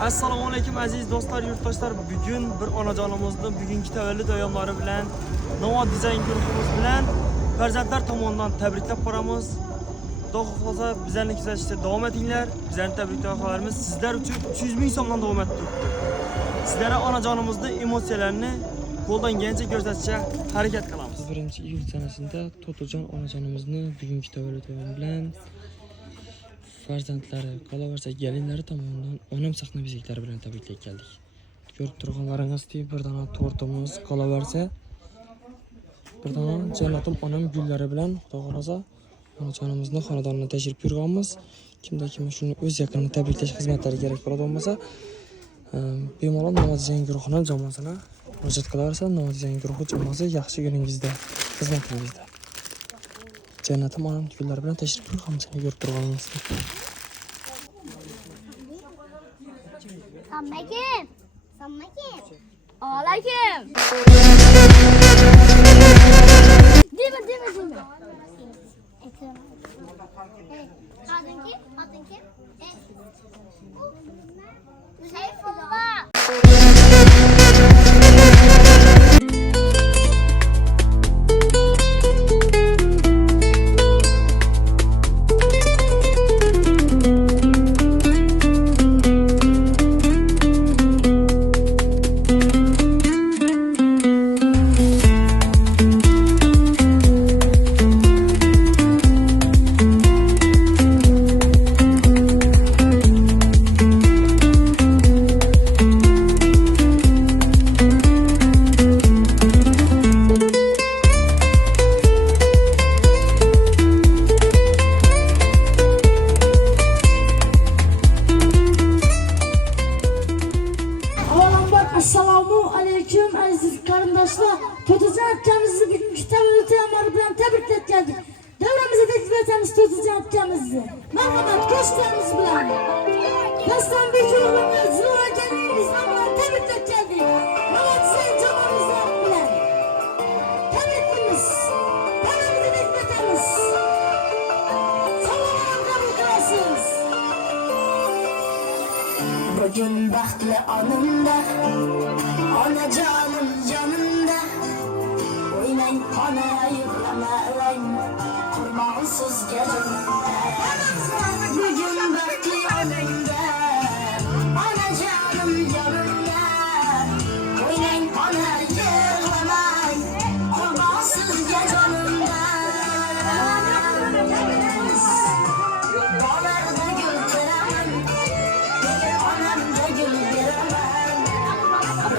Assalomu alaykum aziz do'stlar, yurtdoshlar. Bugun bir onajonimizni bugungi tavallud ayyomlari bilan Nova dizayn guruhimiz bilan farzandlar tomonidan tabriklab boramiz. Xudo xohlasa bizlarni kuzatishda davom etinglar. Bizlarni tabriklarimiz sizlar uchun 300 ming so'mdan davom etib turibdi. Sizlarga onajonimizni emotsiyalarini qo'ldan kelgancha ko'rsatishga harakat qilamiz. 1-iyul sanasida To'to'jon onajonimizni bugungi tavallud ayyomi bilan farzandlari, qolaversa gelinlari tomonidan onam sahna bezaklari bilan tabriklab keldik. Ko'rib turganlaringizdek, bir dona tortimiz, qolaversa bir dona jannatim onam gullari bilan Xudo xolasa onajonimizni xonadoniga tashrif buyurganmiz. Kimda kim shuni o'z yaqinini tabriklash xizmatlari kerak bo'ladigan bo'lsa, bemalol Nova dizayn guruhining jamoasini murojaat qilaversa, Nova dizayn guruhi jamoasi yaxshi kuningizda, xizmatingizda. Jannatim onam gullari bilan tashrif buyurganmiz. Ko'rib turganingizdek. Assalamualaikum. Waalaikum. Dime. Adın kim? Seyfullah. Assalamu aleyküm aziz kardeşler. To'to'jon akamizni bugungi tavallud ayyomlari bilan tabriklab keldik. Davramizga taklif etamiz To'to'jon akamizni. Marhamat, qo'shiqlarimiz bilan. Daston Beko'g'limiz, Zo'r akaningiz bilan tabriklab keldik. Молодцы jamoamiz bilan. Tabriklaymiz. Davramizga taklif etamiz. Salomat qabul qilasiz. Bugün baxtli onimda, onajonim yonimda. O'ynang ona yig'lamang, qurmon so'zga jonimda. Bugün baxtli onimda, onajonim yonimda. O'ynang ona yig'lamang, qurmon so'zga jonimda. Bolarda gul teraman, onamga gul beraman.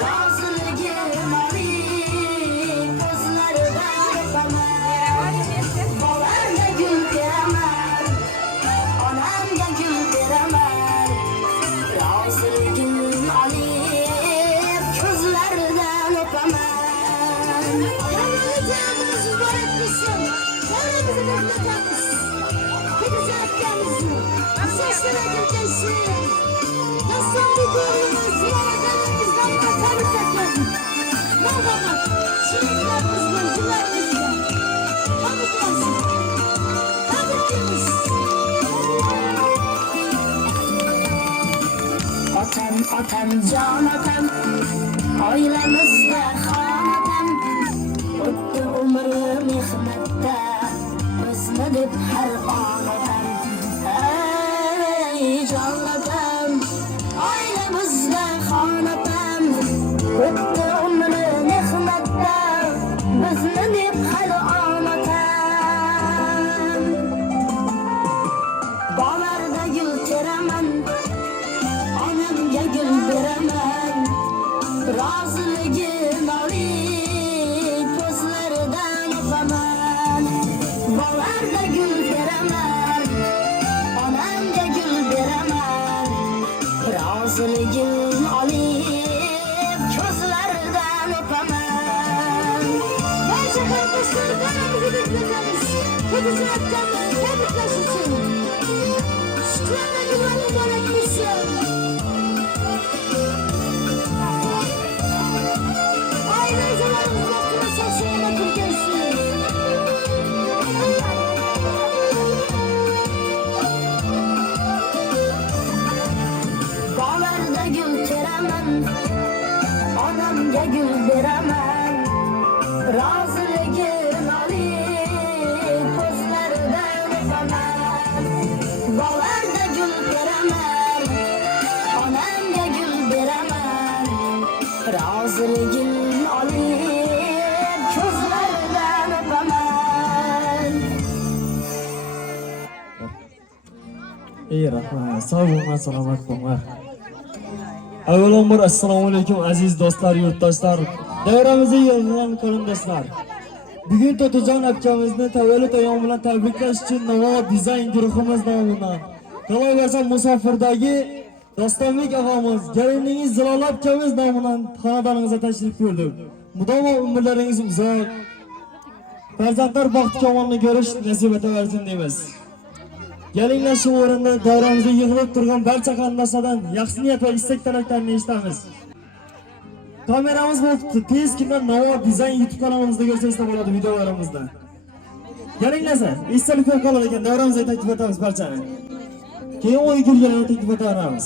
Roziligim olib, ko'zlaridan o'paman. Bolarda gul teraman, onamga gul beraman. Roziligim olib, ko'zlaridan o'paman. Davramizimiz muborak bo'lsin. Davramizga taklif etamiz. To'to'jon akamizni bizlarga kelsin. Daston Beko'g'limiz, Zo'r akaningiz bilan tabriklab keldik. Marhamat, shirinlarimiz bilan, gullarimiz bilan. Qabul qilasiz. Tabriklaymiz. Otam, jon otam, oilamizda xon otam. O'tdi umri mehnatda, o'zni deb har on otam. Ey jon otam, oilamizda xon otam. O'tdi umri mehnatda, o'zni deb har on otam. Bolarda gul teraman, onamga gul beraman. Roziligim olib, ko'zlaridan o'paman. Bolarda gul teraman, onamga gul beraman. Roziligim olib, ko'zlaridan o'paman. Barcha qardoshlar davramizga taklif etamiz. To'to'jon akamizni tabriklash uchun. Shukrona kunlar muborak bo'lsin. Aile a'zolarimiz vaqtini sog'-salomat o'tkazsin. Bolarda gül teraman, onamga gül beraman. Roziligin olib ko'zlaridan o'paman. Bog'larda gul teraman, onamga gul beraman. Roziligin olib ko'zlaridan o'paman. Ey rahmat, sog' bo'linglar, salomat bo'linglar. Avvalambor assalomu alaykum aziz do'stlar, yurtdoshlar, davramizga yig'ilgan qarindoshlar. Bugun To'tijon akamizni tavallud ayyom bilan tabriklash uchun Navoiy dizayn guruhimiz nomidan qolaversa musofirdagi Dostonbek og'amiz, geliningiz Zilola akamiz nomidan xonadoningizga tashrif buyurdik. Mudomo umrlaringiz uzoq, farzandlar baxti kamolini ko'rish nasib etaversin deymiz. Gelinglar shu o'rinda davramizga yig'ilib turgan barcha qarindoshlardan yaxshi niyat va istak tilaklarni eshitamiz. Kameramiz bo'libdi. Tez kundan Navoiy dizayn YouTube kanalimizda ko'rsatishda bo'ladi videolarimizda. Gelinglar, esdalik qoladi ekan davramizga taklif etamiz barchani. Keyin o'yin kelganini taklif etamiz.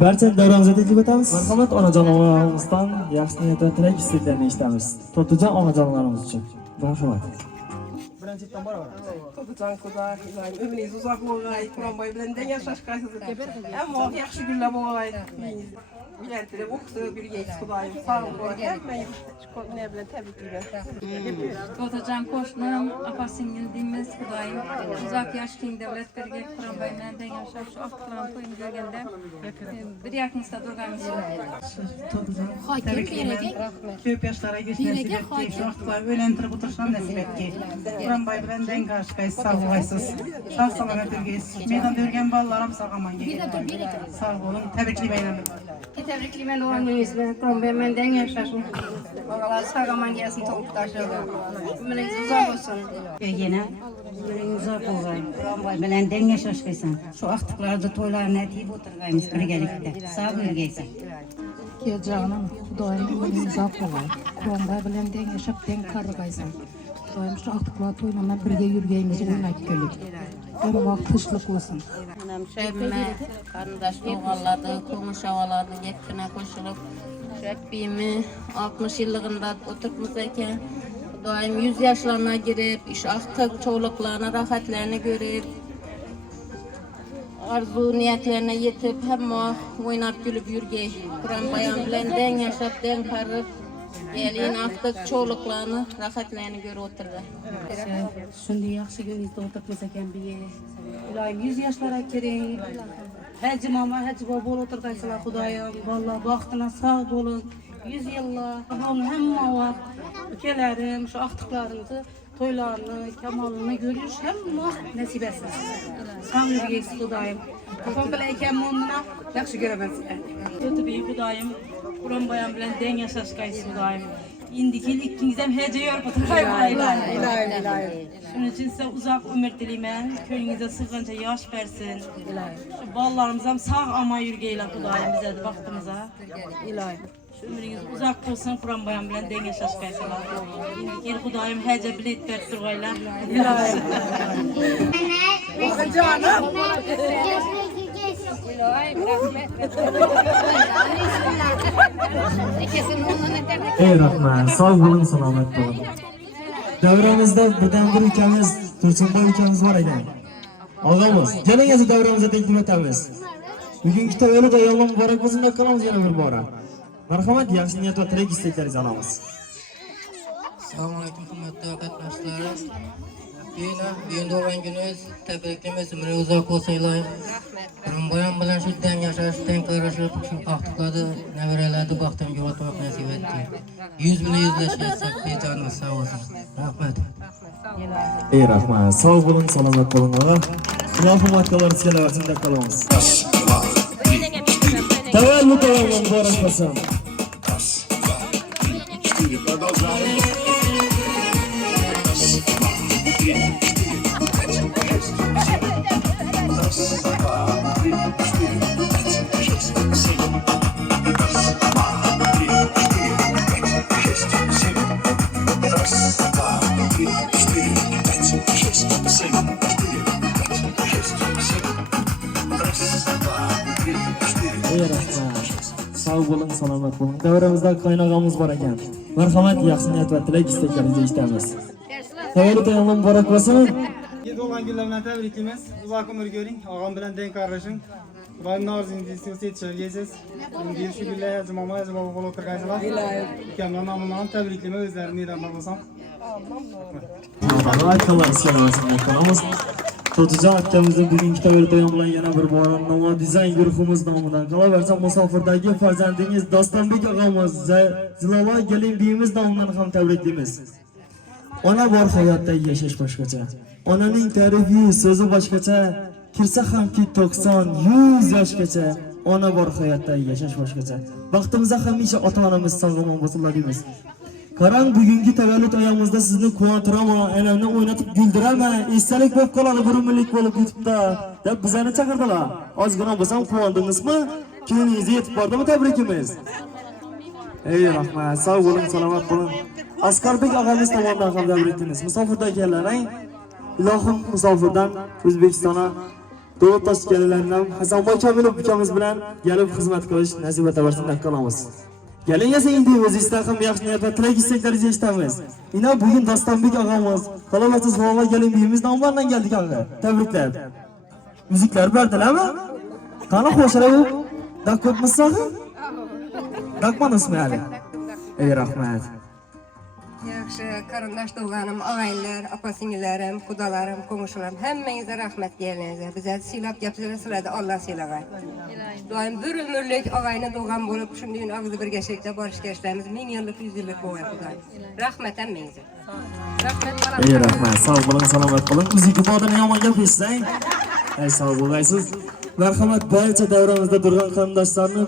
Barcha davramizga taklif etamiz. Marhamat onajonlarimizdan yaxshi niyat va tilak istaklarini eshitamiz. To'tijon onajonlarimiz uchun. Marhamat. To'tijon Xudoy, ömrünüz uzak bo'lg'ay, Quronboy bilan den yashashqaysiz. Ammo yaxshi kunlar bo'lg'ay. Bilentirib o'qitib yurgaysiz Xudoyim. Sog' bo'ling. Ne bilan tabriklayman. To'tijon qo'shnim, opa-singil deymiz Xudoyim. Uzoq yosh keng davlat bergan Quronboy bilan den yashab shu oqlan to'yini ko'rganda bir yaqinda turganmiz. Ko'p yoshlarga nasib etdi. Shu vaqtlar o'ylantirib o'tirishdan nasib etdi. Quronboy bilan den yashashqaysiz, sog' bo'lasiz. Sog' salomat yurgaysiz. Meydonda yurgan bolalarim sog' omon kelgan. Sog' bo'ling. Tabriklayman. Tebriklayman doğan gününüz bilan Quronboy bilan den yashashsin. Bolalar sog' omon kelsin, to'g'ri tashlaydi. Umringiz uzoq bo'lsin. Yine yüreğin uzak olay. Quronboy bilan den yashashqaysan. Shu vaqtlarda to'ylarni aytib o'tirganmiz birgalikda. Sog' bo'lgaysan. Canım, Xudoyim umring uzoq bo'lg'ay. Quronboy bilan den yashab den qarg'aysan. Xudoyim shu vaqtlar to'ylarni birga yurganimizni o'ynab keldik. Hamma vaqt tinchlik bo'lsin. Anam şevme, kardeş oğalladı, konuş avaladı, yetkine koşulup Şekbimi 60 yıllığında oturtmuş eken Daim 100 yaşlarına girip, iş artık çoğuluklarına, rahatlarını görüp arzu niyetlerine yetip hem oynap gülüp yürgey Quronboyam bilen den yaşap, den karıp gelin artık çoğuluklarını, rahatlarını görüp oturdu. Şimdi yaxshi gününüzde oturtmasa ekan bir iloyim 100 yoshlarga kiring. Hacı mama, hacı bobo bo'lib o'tirgaysizlar Xudoyim. Vallah baxtına sağ bo'lin. 100 yillar bo'lin hamma vaqt ukalarim shu aqtiqlarimizni, to'ylarni, kamolini ko'rish hamma nasib etsin. Sağ yurgaysiz Xudoyim. Qafam bilan ekanman buni yaxshi ko'raman sizlarni. O'tib Xudoyim, Quronboyam bilan den yashashqaysiz Xudoyim. İndiki ikkinizden hece yorup İlahi. Şunun için size uzak ömür dileymen, köyünüze sığınca yaş versin. Şu ballarımızdan sağ ama yürgeyle Xudoyim bize de vaktimize. İlahi. Şu ömrünüz uzak olsun, Quronboyam bilen den yashashqaysilar. İndiki Xudoyim hece bilet berip turgaylar. İlahi. Canım. Ey rahmat, sog' bo'ling, salomat bo'ling. Davramizda birdan bir ukamiz, Tursunboy ukamiz bor ekan. Og'amiz, janingizga davramizga taklif etamiz. Bugungi tavallud ayyomlar muborak bo'lsin deb qolamiz yana bir bora. Marhamat, yaxshi niyat va tilak istaklaringizni olamiz. Assalomu alaykum hurmatli qatnashchilar. Bugun doğan gününüz tebrikimiz umri uzoq bo'lsa iloyim. Quronboyam bilan shu den yashash, den qarashib, shu vaqtlarda nevaralari baxtimga o'tmoq nasib etdi. 100 bilan yuzlashsak bejonimiz sog' bo'lsin. Rahmat. Ey rahmat, sog' bo'ling, salomat bo'ling va ilohim atqalar sizlarga versin deb qolamiz. Tavallud ayyomlar muborak bo'lsin. Раз, два, три, четыре, пять, шесть, семь. Раз, два, bo'ling, salomat bo'ling. Davramizda qaynog'amiz bor ekan. Marhamat, yaxshi niyat va tilak istaklaringizni eshitamiz. Tavallud ayomlar muborak bo'lsin. Doğan günlerden tebrikimiz. Uzak ömür görün. Ağam bilen denk kardeşim. Rabbim arzunuzu istiyorsa yetişeceğiz. Bir şu gülle yazmama yazmama kol oturgaysılar. Mükemmel namından tebrikleme özlerim meydanına bulsam. Aykalar selamasını yakalımız. Totucan akçamızın bugünkü tavallud ayomlar yana bir boran nova dizayn guruhimiz nomidan qolaversa musofirdagi farzandingiz Dostonbek og'amiz Zilova gelin biyimiz nomidan ham tabriklaymiz. Ona bor hayotda yashash boshqacha. Onaning tarifi so'zi boshqacha. Kirsa hamki 90-100 yoshgacha. Ona bor hayotda yashash boshqacha. Baxtimizda hamisha ota-onamiz sog'-omon bo'lsinlar deymiz. Qarang, bugungi tavallud oyog'imizda sizni quvontiraman, anamni o'ynatib guldiraman, esdalik bo'lib qoladi, bir umrlik bo'lib ketibdi deb bizlarni chaqirdilar. Ozgina bo'lsam quvondingizmi? Keyiningizga yetib bordimi tabrikimiz? Ey rahmat, sog' bo'ling, salomat bo'ling. Asqarbek og'amiz tomonidan ham tabriklaymiz. Musofirda kelganlaring, ilohim musofirdan O'zbekistonga davlat tashkilotlaridan Hasanboy Kamilov ukamiz bilan kelib xizmat qilish nasib etaversin deb qolamiz. Keling esa endi o'zingizdan ham yaxshi niyat va tilak istaklaringizni eshitamiz. Ina bugun Dostonbek og'amiz, Qalolasiz Valla gelin biyimiz nomidan keldik og'a. Tabriklar. Muziklar berdilarmi? Qani qo'shilib, dako'pmisiz? Dakmanısmı hali? Ey rahmet. Yaxşı, qarindosh doğanım, ağaylar, apa-singillerim, kudalarım, komşularım, hemmenize rahmet diyerlerinize. Bize silap yapsılar da Allah silagay. Dolayım bir ömürlük ağayına doğan bulup, şimdi gün ağzı bir geçekte barış geçlerimiz 1000 yıllık, 100 yıllık boğaya kuday. Rahmet hemmenize. Rahmet bana. Ey rahmet, sağ olun, selamet olun. Müzik ibadan yaman yapıyorsun. Ey sağ olun, marhamat, barcha davramizda turgan qarindoshlarni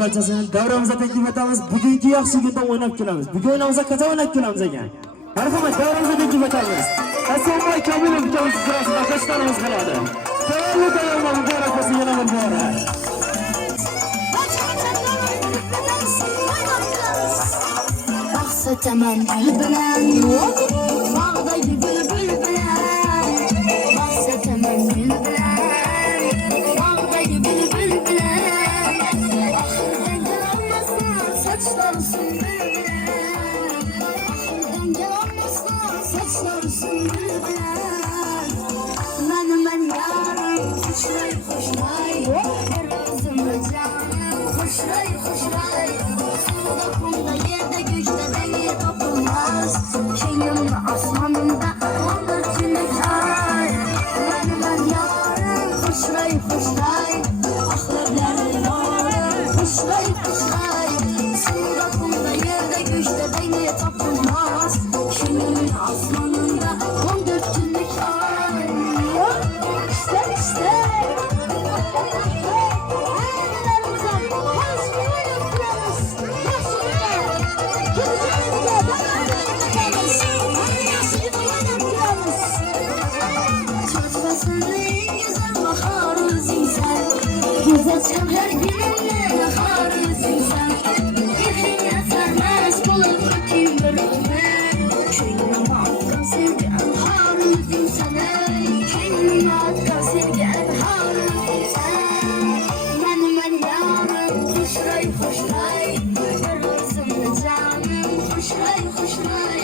barchasini davramizga taklif etamiz. Bugungi yaxshi kunda o'ynab kelamiz. Bugun o'ynamizda qachon o'ynab kelamiz ekan? Marhamat, davramizga taklif etamiz. Hasanboy Kamilov ukamiz ijrosida qo'shlarimiz qiladi. Tavallud ayomlar muborak bo'lsin yana bir bora. Bahsetaman gül bilan, bog'dagi bulbul bilan. Bahsetaman gül bilan. Her günümle harızın sen. Yine sarmaz bulup kim bırılır. Köyüne atkan sevgen harızın sana. Köyüne atkan sevgen harızın sen. Benim yarım hoşray hoşray. Arızımda canım hoşray hoşray.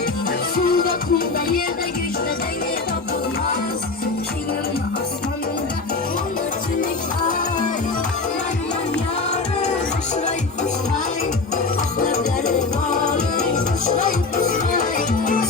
Suda kumda yerde güçte denge tapılmaz. Köyüne asmanında olur tünek ay. Hoşray hoşray, ahlarları var. Hoşray hoşray,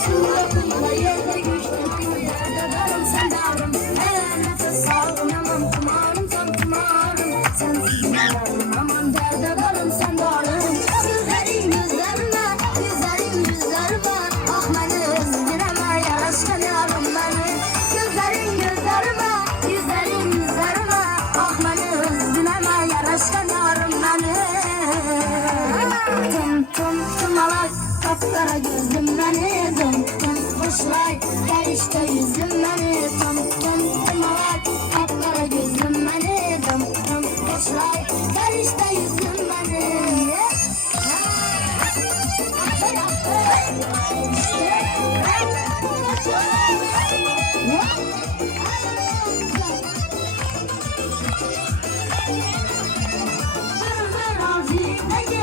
suratımda yerde güçlü yerde darım sen darım. Her nefes alınamam kumarım sen kumarım. Sensiz darım aman derde darım sen darım. Gözlerim gözlerime, gözlerim gözlerime. Ah beni özdireme yaraşkan yarım beni. Gözlerim gözlerime, gözlerim gözlerime. Ah beni özdireme yaraşkan yarım beni. Tum alak kapkara gözüm beni. Tum hoşlay gelişte yüzüm beni. Tum alak kapkara gözüm beni. Tum hoşlay gelişte yüzüm beni. Razideki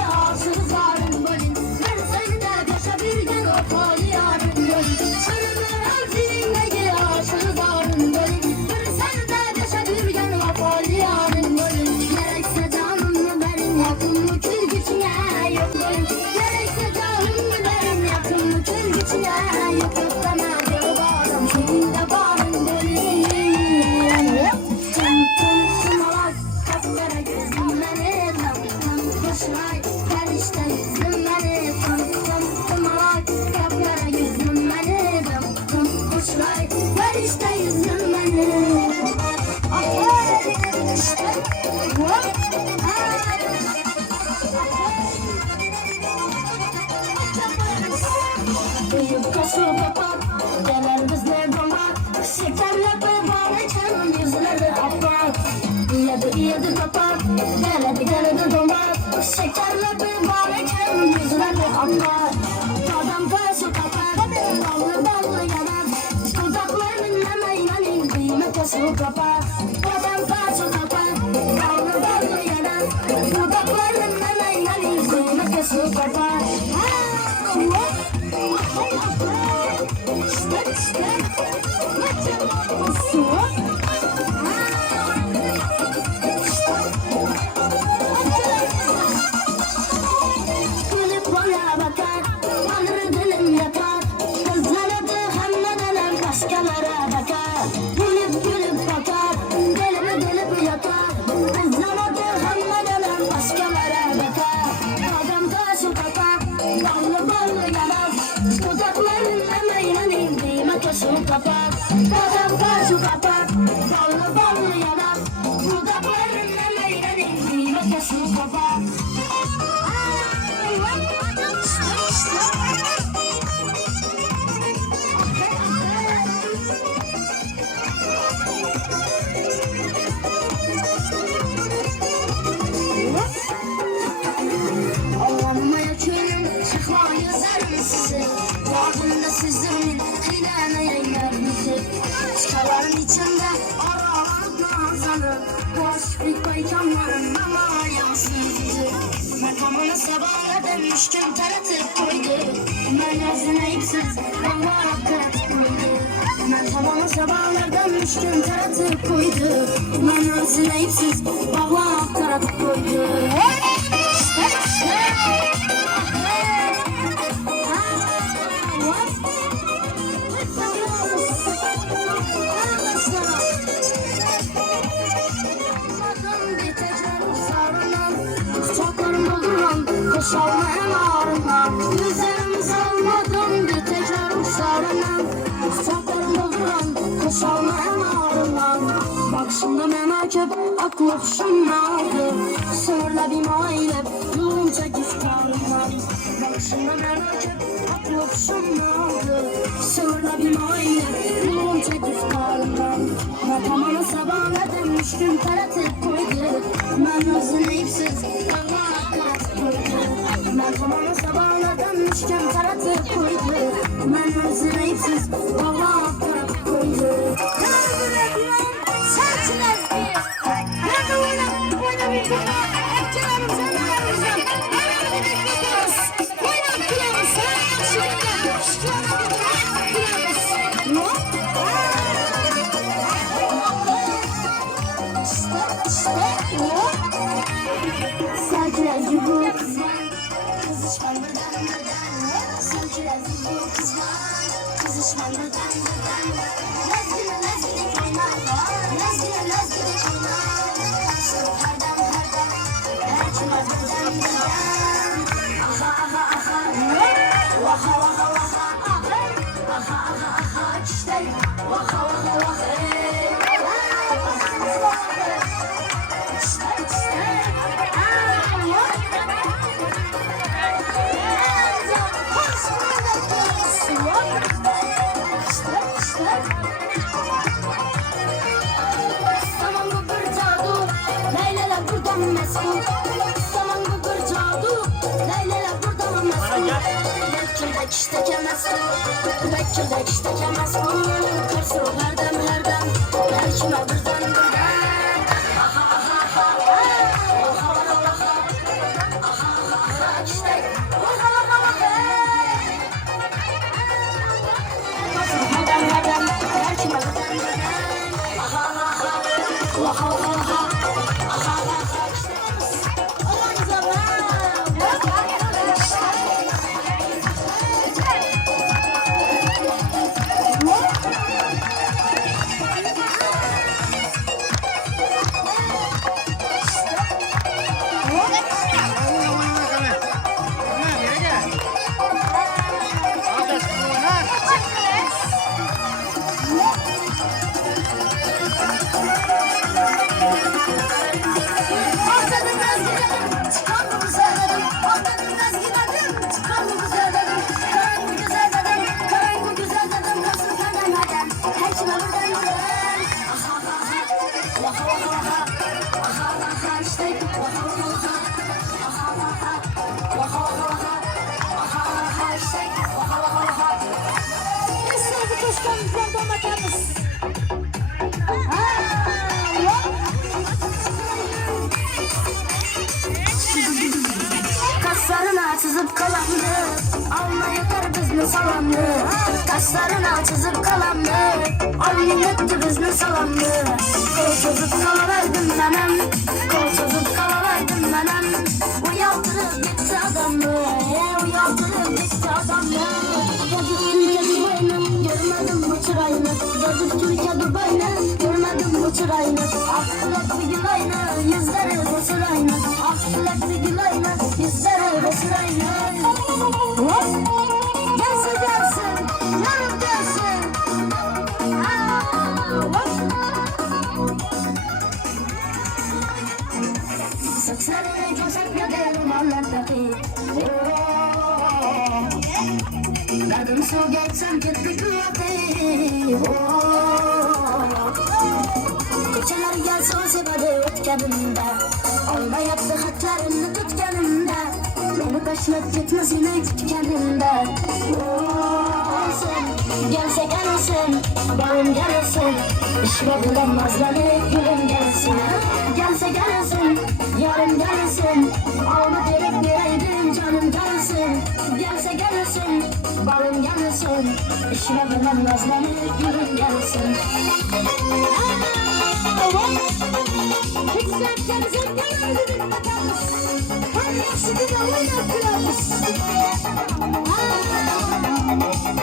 gelin. Gerekse cahil mi derin, yakın mı tüm güçüne, yıkıp da merdiven bağlam, senin de bağın deliyim. Tüm sumalak, kapkara gözüm benim, koşulay, perişte yüzüm benim. Tüm sumalak, kapkara gözüm benim, koşulay, perişte yüzüm benim. Büyük kaşı kapat, gelir bizler dolar. Şekerle baybarken yüzleri apar. Yedi kapat, geledi dolar. Şekerle baybarken yüzleri apar. Adam kaşı kapat, ballı yanar. Dudaklarının emeğiyle kıymet kaşı kapat. Adam kaşı kapat, ballı yanar. Dudaklarının emeğiyle kıymet kaşı kapat. Gülüp bana bakar, tanrı dilim yakar. Kızlanadı hemmedeler başkalara bakar. Gülüp bakar, delip yakar. Kızlanadı hemmedeler başkalara bakar. Adam taşı kapar, ballı yanar. Dudakların emeğiyle indiğime kaşı kapar. Adam taşı kapar, ballı yanar. Dudakların emeğiyle indiğime kaşı kapar. Ağlamaya köyüm, şıkmayı zerim sizi. Vardımda sizlerin, hilene yeyler bizi. Çıkaların içinde aralanıp nazanır. Boş bir koykanların ama yansın bizi. Makamını sabahla demiştim taratıp koydu. Ben özüneyipsiz, bana karatıp koydu. Makamını sabahla demiştim taratıp koydu. Ben özüneyipsiz, bana karatıp koydu. Koşalmayan ağrından, yüzlerimiz almadan bir tekrar uçlarından. Ufaklarım dolduran, koşalmayan ağrından. Bak şimdi menakep, aklı huşum aldı. Sonra bir mailep, yolunca giftarından. Bak şimdi menakep, aklı huşum aldı. Sonra bir mailep, yolunca giftarından. Makamana sabahla demiştim, taratıp koydu. Ben özüneyipsiz, bana karatıp koydu. Makamana sabahla demiştim, taratıp koydu. Ben özüneyipsiz, bana karatıp koydu. çizip kalandı. Alma yeter bizni salamdı. Kaşlarına çizip kalandı. Alma yeter bizni salamdı. Kol çizip kalıverdim benim. Kol çizip kalıverdim benim. Uyaldırıp gitti adamı. Uyaldırıp gitti adamı. Yazık Türkiye Dubai'ni görmedim bu çırayını. Yazık Türkiye Dubai'ni görmedim bu çırayını. Akıllı bir gülayını yüzleri basır aynı. Akıllı bir gülayını yüzleri basır aynı. Gelsin gelsin, yarım gelsin. Saçlarını coşak yadarım Allah'taki. Derdim su geçsem gitti kıyafeti. Keçeler gelse o sebebe ötkenimde. Olma yaptı hatlarını tutkenimde. Beni taşınıp gitmez yine tutkenimde. Gelse gelsin, bağım gelsin. İşime bulamaz beni gülüm gelsin. Gelse gelsin, yarım gelsin. Alma gerek nereydim canım gelsin. Gelse gelsin, bağım gelsin. İşime bulamaz beni gülüm gelsin. Hiç sevkenize gelmedi dinlememiz. Her yaşlı bir oynatıyoruz.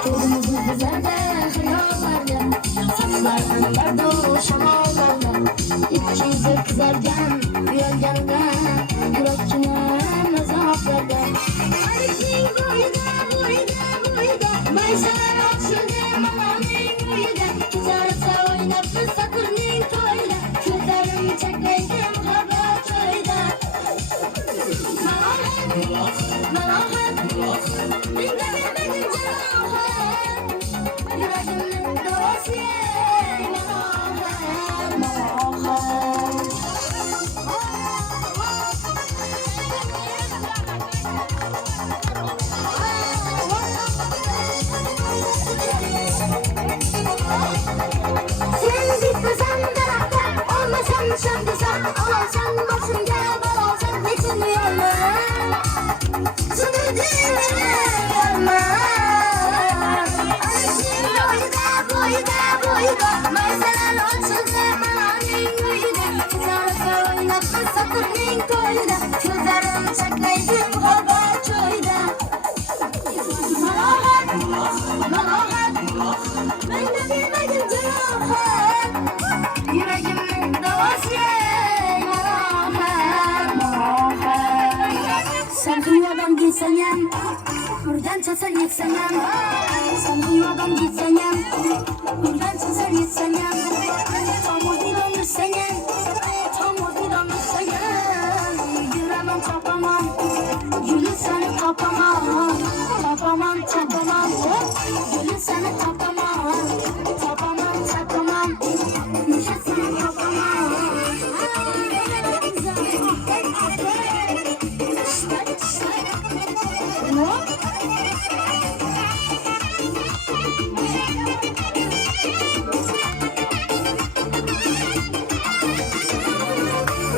Kızımızı güzelde hırlalarla. Saçlar anılarda şamalarla. İç yüzü kızarken yölgende. Yürekine mezaplarda. Ayşin boyda Maysalar açıldı mamanın boyda. Gitarsa oynadı sakırının toyla. Kızlarım çekmeydim hava toyda. Malahat dinlemedim canahat. Yüreğimin doğası malahat. Sen gitmesen taraftan, olmasan şarkısan, olsan basın gel balsan, bütün yorma. Sını dinle yorma. Ayşin boyda, maysalar açıldı malanın boyda. Gitarsa oynatma sakırının toyda. Kızlarım çekmeydim hava çoyda. Malahat ben de bilmedim canahat. Yüreğimin davası malahat. Sen kıymadan gitsen yan, buradan çasan gitsen yan. Sen kıymadan gitsen yan, buradan çasan gitsen yan. Tam ortadan düşsen yan, tam ortadan düşsen yan. Yüremem çapamam, gülü seni kapamam. Tapamam, tapamam, gülü seni tapamam. Tapamam, tapamam, gülü seni tapamam.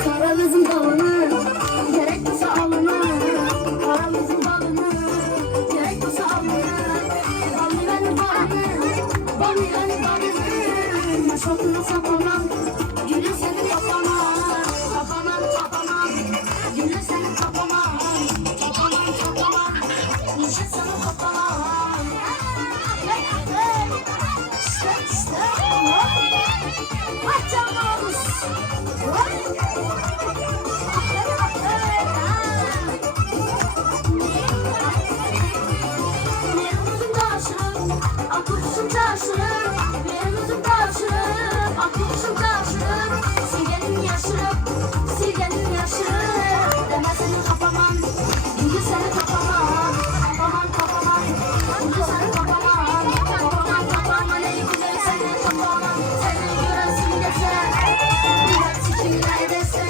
Karamızın balını, gerek olsa alını. Karamızın balını, gerek olsa alını. Balını benim balını, balını benim balını. Yaşatını sapamam, gülü seni tapamam. Tapamam, tapamam, gülü seni tapamam. Tapamam, tapamam, gülü seni tapamam. İşte, bak canımız. Akılsın taşırım, benim uzun taşırım. Akılsın taşırım, silgenim yaşırım, silgenim yaşırım. Deme seni kapamam, gülü seni kapamam. Kapamam, kapamam, gülü seni kapamam. Kapamam, kapamam, ey gülü seni kapamam. Seni göresin gece, gidersin kimlerdese.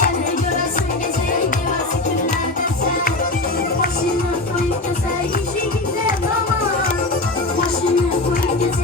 Seni göresin gece, gidersin kimlerdese. Başını koyup geze, işi güzel aman. Başını koyup geze.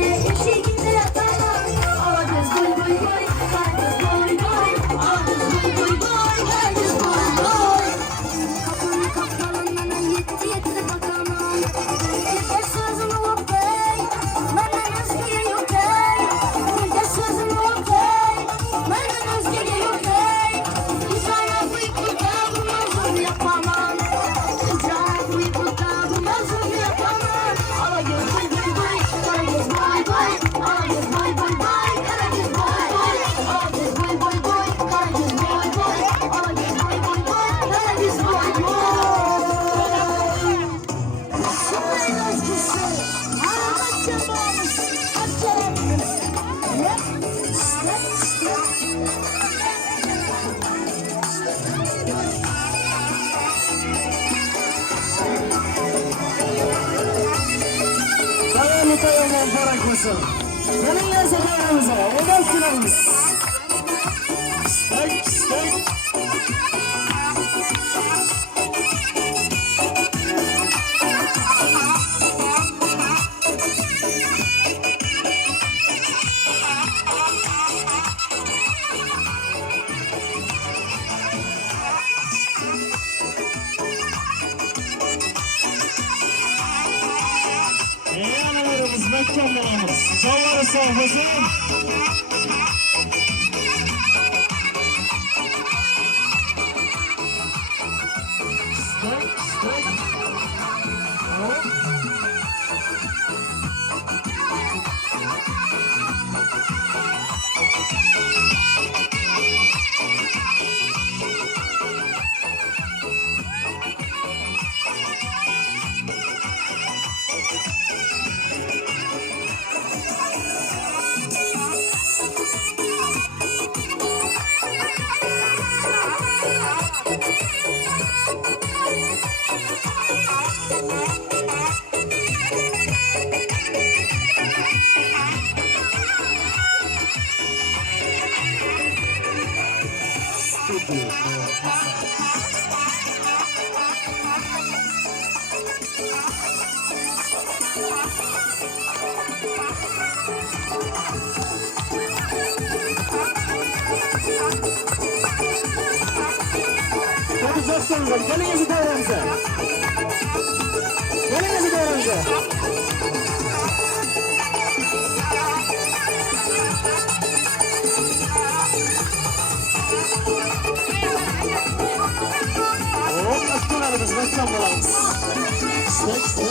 tayyorlar barak bo'lsin. Kelingiz davramizga, o'dan kelamiz. Stek. Analarımız mükemmelimiz. Canları sağ olsun. Stek. Hop. Kelingiz davramizga. Hop, aslanlarımız mükemmelimiz. Stek.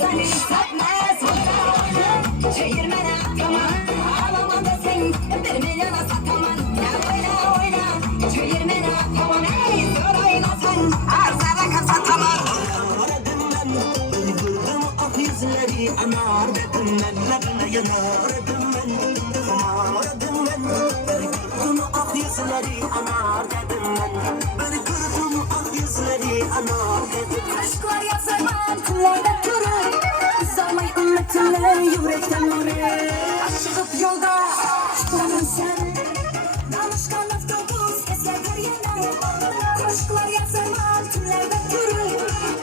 seni satmaz oyna çevirmene kaman ağlama da sen bir milyona sataman ya oyna çevirmene kaman ey sorayla sen arzada kasatamam aradım ben öldürdüm ak yüzleri anar dedim ben yanardım ben aradım ben öldürdüm ak yüzleri anar dedim ben öldürdüm ak yüzleri anar dedim aşklar yazarman kumlarda durur uzamay ümmetimle yürekten vurur aşıkıp yolda tutanım sen danışkan avtobus eserler yana aşklar yazarman kumlarda durur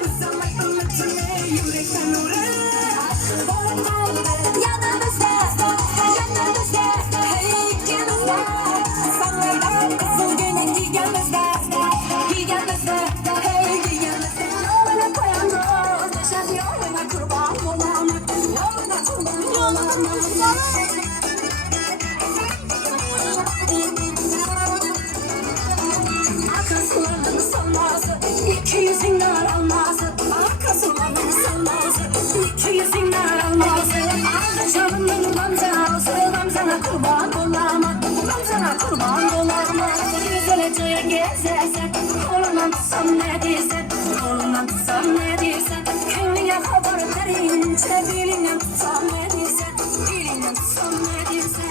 uzamay ümmetimle yürekten vurur yanımızda hey yanımızda sanırlar kızıl güne giygemizde hey giygemizde yoluna koyanlar neşet yoluna kurban olamam yoluna kurban olamam arkasılarını salmazı iki yüzünden almazı arkasılarını salmazı iki yüzünden almazı aldı canımın gamzana kurban olamam gamzana kurban olamam güzelce gezersen kolundan tutsam ne diysen kolundan tutsam ne diysen kendine haber verince dilinden tutsam ne diysen dilinden tutsam ne diysen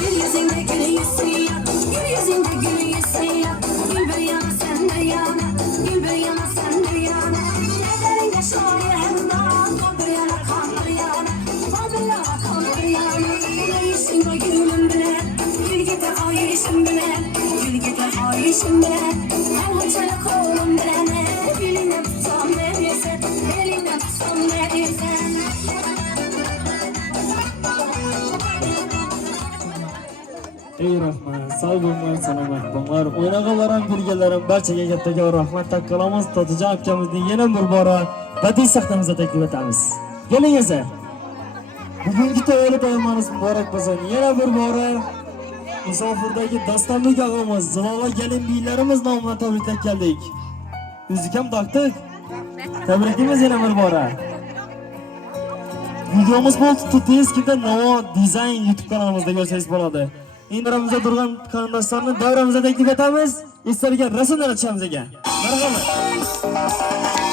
gül yüzünde gülüyorsun ya gül yüzünde gülüyorsun ya gül bir yana sen de yana gül bir yana sen de yana nelerin yaşıyor yanından kal bir yana kal bir yana kal bir yana kal bir yana gülüyorsun o gülüm bile gül git ayışım bile gül git ayışım bile ben uçana kolum bile ne elinden tutsam ne diysen elinden tutsam ne diysen Ey rahmat, sağ olun, selamat bollar. Oynag'anlarim, birgalarim, barchaga kattaga rahmat taqdiramiz. Totijon akamizni yana bir bora badiiy sahnamizga taklif etamiz. Keling esa. Bugungi tavallud oymamiz muborak bo'lsin. Yana bir bora musofirdagi Dostonbek og'amiz, Zilola gelin biylarimiz nomidan tabriklab keldik. O'zi ham taqdik. Tabriklaymiz yana bir bora. Videomiz bu Tuteskida Navo Design YouTube kanalimizda ko'rsangiz bo'ladi. Endi aramizda turgan qarindoshlarni davramizga taklif etamiz. Istalgan rasmlar chizamiz ekan. Marhamat.